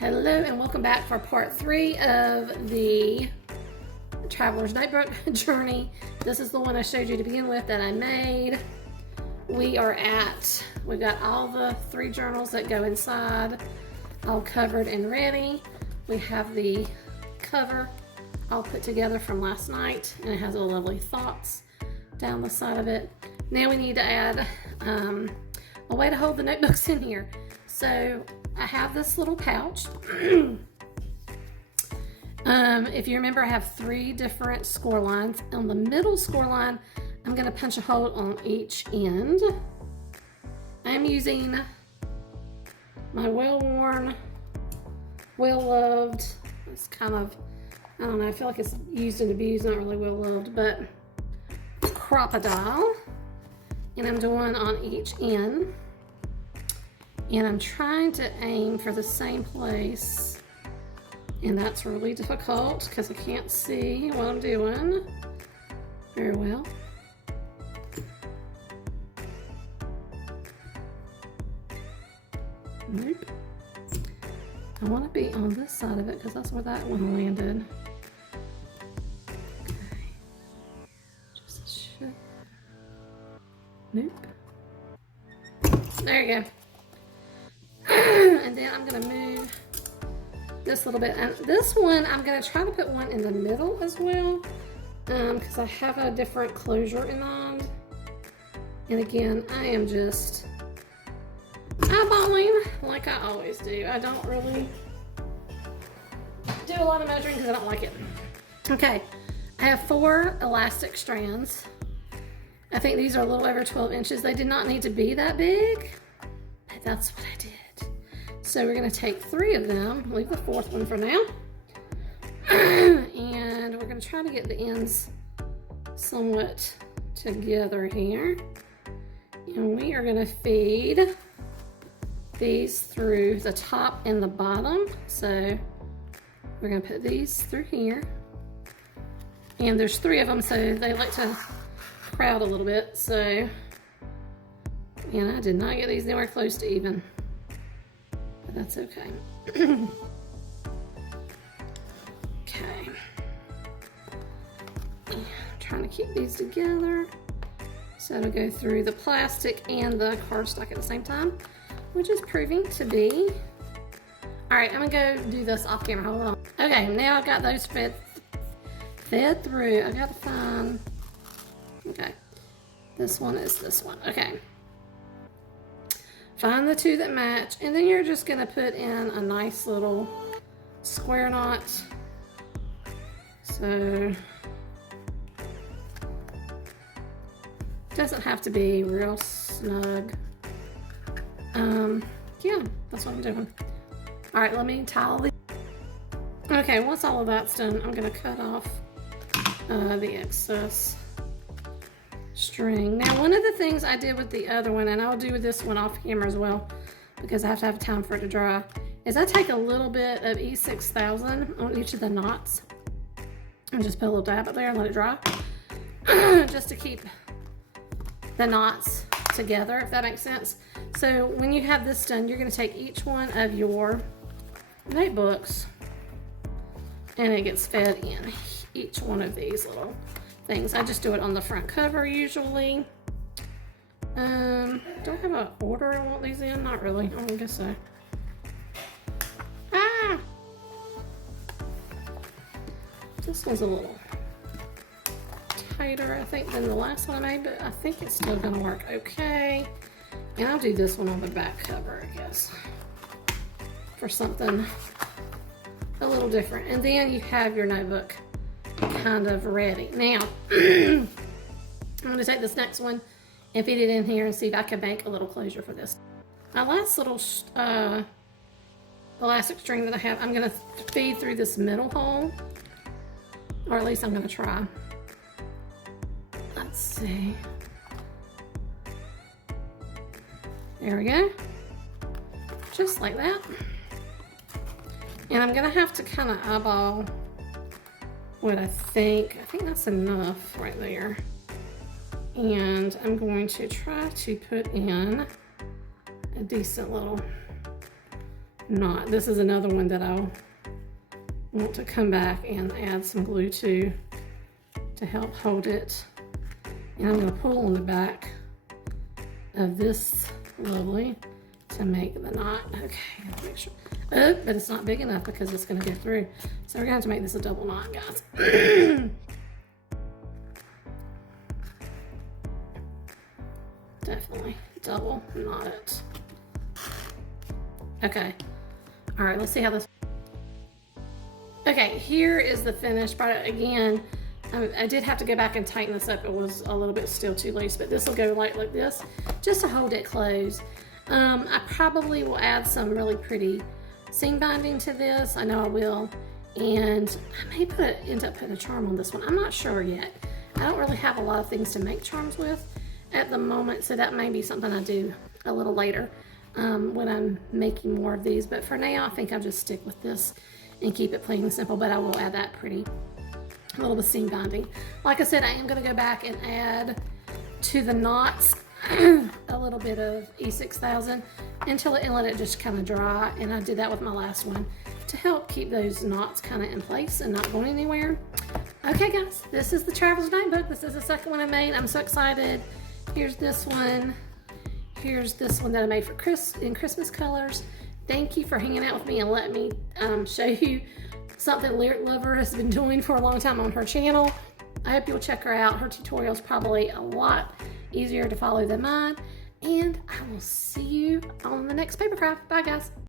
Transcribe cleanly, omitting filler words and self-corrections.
Hello and welcome back for part 3 of the Traveler's Notebook journey. This is the one I showed you to begin with that I made. We've got all the 3 journals that go inside all covered and ready. We have the cover all put together from last night, and it has all lovely thoughts down the side of it. Now we need to add a way to hold the notebooks in here. So I have this little pouch. If you remember, I have 3 different score lines. On the middle score line, I'm going to punch a hole on each end. I'm using my well-worn, well-loved, it's kind of, I don't know, I feel like it's used and abused, not really well-loved, but crocodile. And I'm doing on each end. And I'm trying to aim for the same place, and that's really difficult because I can't see what I'm doing very well. Nope. I want to be on this side of it because that's where that one landed. Okay. Just a shit. Nope. There you go. And then I'm going to move this little bit. And this one, I'm going to try to put one in the middle as well, because I have a different closure in mind. And again, I am just eyeballing like I always do. I don't really do a lot of measuring because I don't like it. Okay, I have 4 elastic strands. I think these are a little over 12 inches. They did not need to be that big, but that's what I did. So we're going to take 3 of them, leave the 4th one for now, and we're going to try to get the ends somewhat together here. And we are going to feed these through the top and the bottom. So we're going to put these through here. And there's 3 of them, so they like to crowd a little bit. So, and I did not get these anywhere close to even. That's okay. Okay. I'm trying to keep these together so it'll go through the plastic and the cardstock at the same time, which is proving to be. All right, I'm gonna go do this off camera. Hold on. Okay, now I've got those fed through. I gotta find. Okay, this one is this one. Okay. Find the 2 that match, and then you're just gonna put in a nice little square knot. So, it doesn't have to be real snug. Yeah, that's what I'm doing. All right, let me tie all these. Okay, once all of that's done, I'm gonna cut off the excess string. Now, one of the things I did with the other one, and I'll do with this one off camera as well, because I have to have time for it to dry, is I take a little bit of E6000 on each of the knots and just put a little dab up there and let it dry, just to keep the knots together, if that makes sense. So when you have this done, you're going to take each one of your notebooks and it gets fed in each one of these little things. I just do it on the front cover usually. Do I have an order I want these in? Not really. I don't guess so. Ah! This one's a little tighter, I think, than the last one I made, but I think it's still gonna work okay. And I'll do this one on the back cover, I guess, for something a little different. And then you have your notebook kind of ready. Now, I'm going to take this next one and feed it in here and see if I can make a little closure for this. My last little elastic string that I have, I'm going to feed through this middle hole, or at least I'm going to try. Let's see. There we go. Just like that. And I'm going to have to kind of eyeball what I think that's enough right there. And I'm going to try to put in a decent little knot. This is another one that I'll want to come back and add some glue to help hold it. And I'm going to pull on the back of this lovely to make the knot. Okay, make sure. Oh, but it's not big enough because it's going to go through. So we're going to have to make this a double knot, guys. Definitely double knot it. Okay. All right, let's see how this. Okay, here is the finished product. Again, I did have to go back and tighten this up. It was a little bit still too loose, but this will go like this just to hold it closed. I probably will add some really pretty seam binding to this. I know I will. And I may end up putting a charm on this one. I'm not sure yet. I don't really have a lot of things to make charms with at the moment, so that may be something I do a little later when I'm making more of these. But for now, I think I'll just stick with this and keep it plain and simple, but I will add that pretty a little bit of seam binding. Like I said, I am going to go back and add to the knots a little bit of E6000 and let it just kind of dry, and I did that with my last one to help keep those knots kind of in place and not going anywhere. Okay guys, this is the Traveler's Notebook. This is the second one I made. I'm so excited. Here's this one. Here's this one that I made for in Christmas colors. Thank you for hanging out with me and letting me show you something Lyric Lover has been doing for a long time on her channel. I hope you'll check her out. Her tutorial is probably a lot easier to follow than mine. And I will see you on the next paper craft. Bye guys.